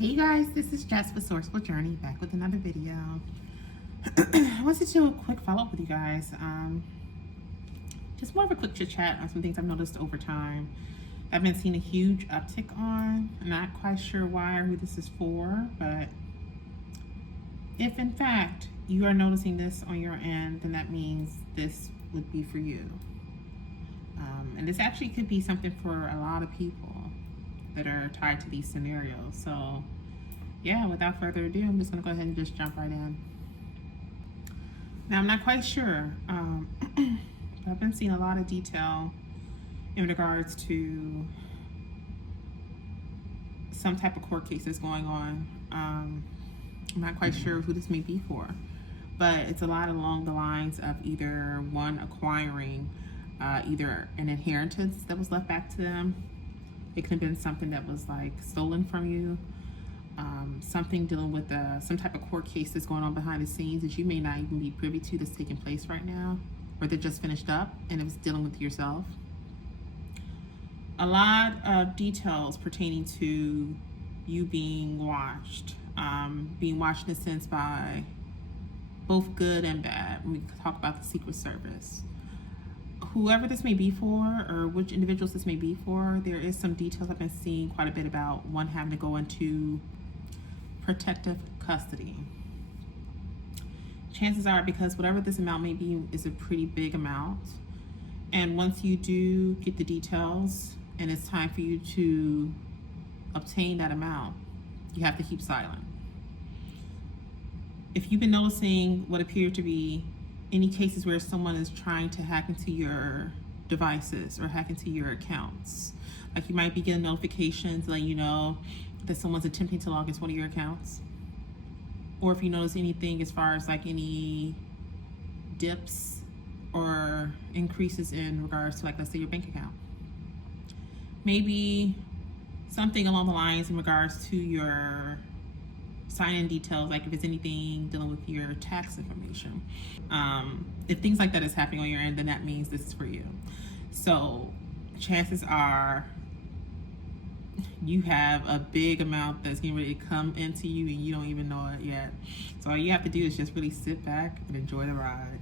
Hey guys, this is Jess with Sourceful Journey, back with another video. I wanted to do a quick follow-up with you guys. Just more of a quick chit chat on some things I've noticed over time. I've been seeing a huge uptick on. I'm not quite sure why or who this is for, but if in fact you are noticing this on your end, then that means this would be for you. And this actually could be something for a lot of people that are tied to these scenarios. So yeah, without further ado, I'm just gonna go ahead and just jump right in. Now, I'm not quite sure, but I've been seeing a lot of detail in regards to some type of court cases going on. I'm not quite sure who this may be for, but it's a lot along the lines of either one acquiring either an inheritance that was left back to them. It could have been something that was like stolen from you, something dealing with some type of court case that's going on behind the scenes that you may not even be privy to, that's taking place right now, or that just finished up and it was dealing with yourself. A lot of details pertaining to you being watched in a sense by both good and bad. We talk about the Secret Service. Whoever this may be for, or which individuals this may be for, there is some details I've been seeing quite a bit about one having to go into protective custody. Chances are, because whatever this amount may be is a pretty big amount, and once you do get the details and it's time for you to obtain that amount, you have to keep silent. If you've been noticing what appear to be any cases where someone is trying to hack into your devices or hack into your accounts, like you might be getting notifications letting you know that someone's attempting to log into one of your accounts, or if you notice anything as far as like any dips or increases in regards to, like, let's say your bank account, maybe something along the lines in regards to your sign-in details, like if it's anything dealing with your tax information. If things like that is happening on your end, then that means this is for you. So chances are you have a big amount that's getting ready to come into you and you don't even know it yet. So all you have to do is just really sit back and enjoy the ride.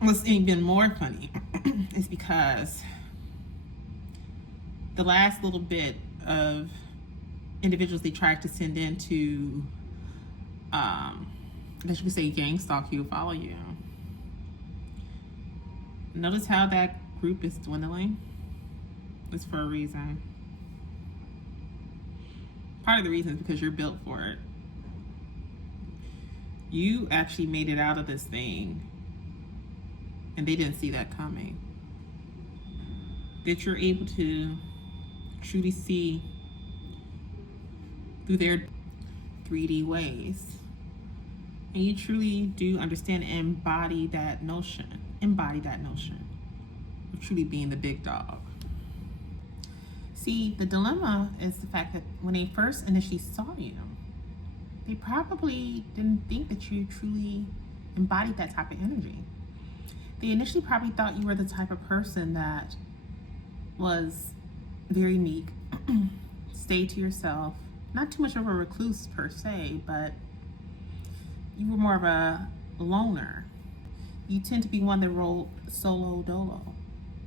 What's even more funny is because the last little bit of individuals they tried to send in to, I guess you could say, gang stalk you, follow you. Notice how that group is dwindling? It's for a reason. Part of the reason is because you're built for it. You actually made it out of this thing, and they didn't see that coming. That you're able to truly see through their 3D ways. And you truly do understand and embody that notion of truly being the big dog. See, the dilemma is the fact that when they first initially saw you, they probably didn't think that you truly embodied that type of energy. They initially probably thought you were the type of person that was very meek, stayed to yourself, not too much of a recluse per se, but you were more of a loner. You tend to be one that rolled solo dolo.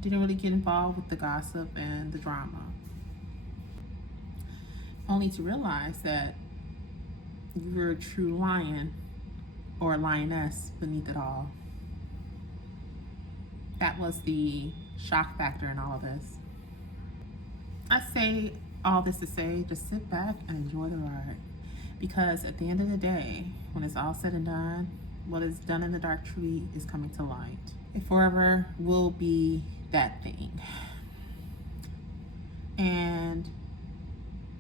Didn't really get involved with the gossip and the drama. Only to realize that you were a true lion or a lioness beneath it all. That was the shock factor in all of this. I say all this to say, just sit back and enjoy the ride. Because at the end of the day, when it's all said and done, what is done in the dark truly is coming to light. It forever will be that thing. And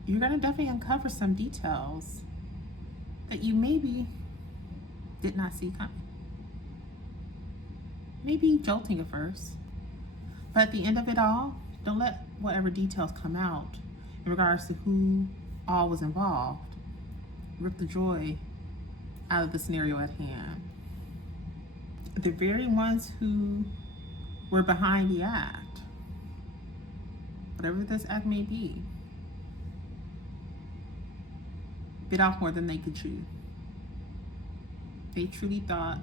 you're gonna definitely uncover some details that you maybe did not see coming. Maybe jolting at first, but at the end of it all, don't let whatever details come out in regards to who all was involved rip the joy out of the scenario at hand. The very ones who were behind the act, whatever this act may be, bit off more than they could chew. They truly thought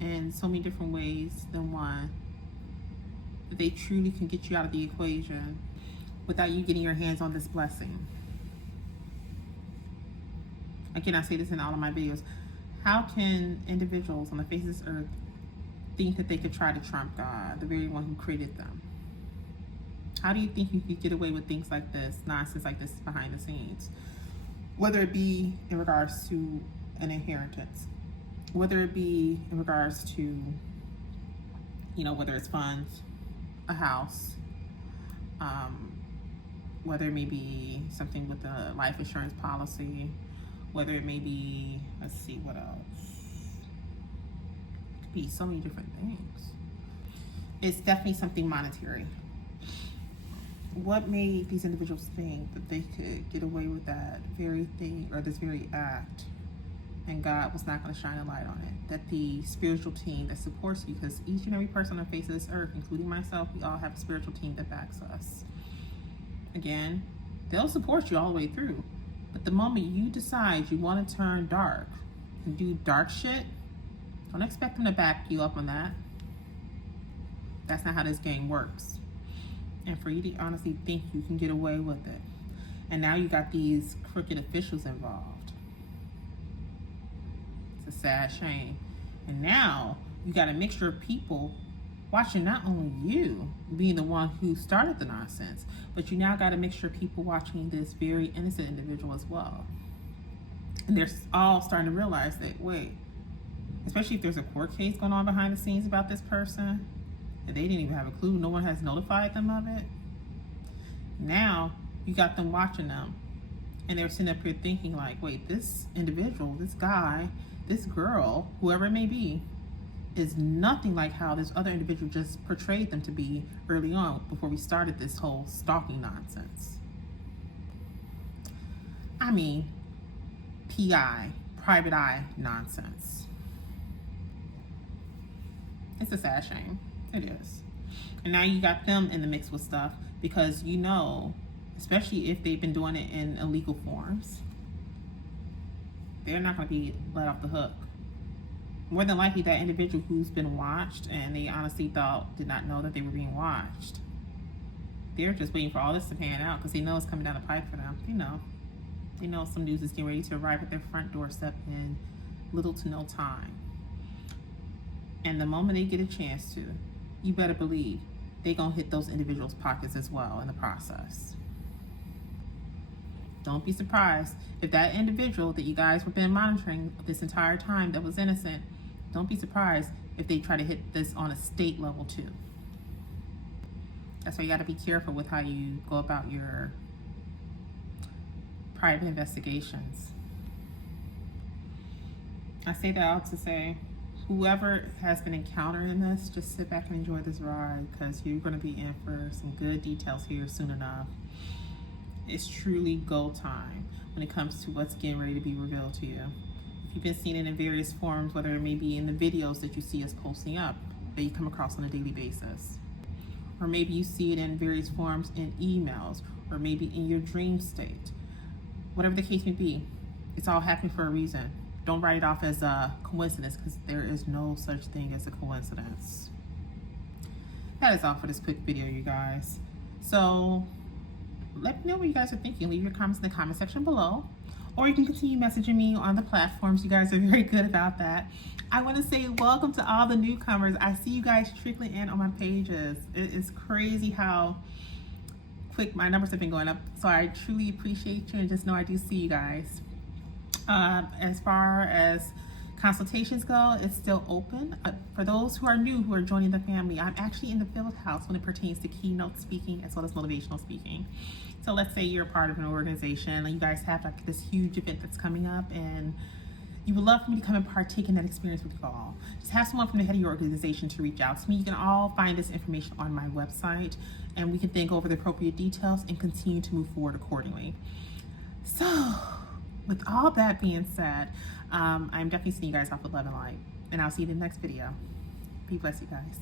in so many different ways than one that they truly can get you out of the equation without you getting your hands on this blessing. Again, I say this in all of my videos. How can individuals on the face of this earth think that they could try to trump God, the very one who created them? How do you think you could get away with things like this, nonsense like this behind the scenes? Whether it be in regards to an inheritance, whether it be in regards to, whether it's funds, a house, whether it may be something with a life insurance policy, whether it may be, let's see, what else? It could be so many different things. It's definitely something monetary. What made these individuals think that they could get away with that very thing or this very act, and God was not going to shine a light on it? That the spiritual team that supports you, because each and every person on the face of this earth, including myself, we all have a spiritual team that backs us. Again, they'll support you all the way through. But the moment you decide you want to turn dark and do dark shit, don't expect them to back you up on that. That's not how this game works. And for you to honestly think you can get away with it. And now you got these crooked officials involved. It's a sad shame. And now you got a mixture of people watching not only you being the one who started the nonsense, but you now got a mixture of people watching this very innocent individual as well. And they're all starting to realize that, wait, especially if there's a court case going on behind the scenes about this person, and they didn't even have a clue, no one has notified them of it. Now you got them watching them, and they're sitting up here thinking like, wait, this individual, this guy, this girl, whoever it may be, is nothing like how this other individual just portrayed them to be early on before we started this whole stalking nonsense. I mean, PI, private eye nonsense. It's a sad shame. It is. And now you got them in the mix with stuff because especially if they've been doing it in illegal forms, they're not going to be let off the hook. More than likely, that individual who's been watched and they honestly did not know that they were being watched, they're just waiting for all this to pan out because they know it's coming down the pipe for them. They know some news is getting ready to arrive at their front doorstep in little to no time. And the moment they get a chance to, you better believe they're going to hit those individuals' pockets as well in the process. Don't be surprised if that individual that you guys have been monitoring this entire time that was innocent, don't be surprised if they try to hit this on a state level too. That's why you got to be careful with how you go about your private investigations. I say that all to say, whoever has been encountering this, just sit back and enjoy this ride because you're going to be in for some good details here soon enough. It's truly go time when it comes to what's getting ready to be revealed to you. If you've been seeing it in various forms, whether it may be in the videos that you see us posting up that you come across on a daily basis, or maybe you see it in various forms in emails, or maybe in your dream state. Whatever the case may be, it's all happening for a reason. Don't write it off as a coincidence because there is no such thing as a coincidence. That is all for this quick video, you guys. So let me know what you guys are thinking. Leave your comments in the comment section below, or you can continue messaging me on the platforms. You guys are very good about that. I want to say welcome to all the newcomers. I see you guys trickling in on my pages. It is crazy how quick my numbers have been going up. So I truly appreciate you, and just know I do see you guys. As far as consultations go, it's still open. For those who are new, who are joining the family, I'm actually in the field house when it pertains to keynote speaking as well as motivational speaking. So let's say you're a part of an organization and you guys have like this huge event that's coming up and you would love for me to come and partake in that experience with you all. Just have someone from the head of your organization to reach out to me. You can all find this information on my website and we can then go over the appropriate details and continue to move forward accordingly. So with all that being said, I'm definitely seeing you guys off with love and light, and I'll see you in the next video. Be blessed, you guys.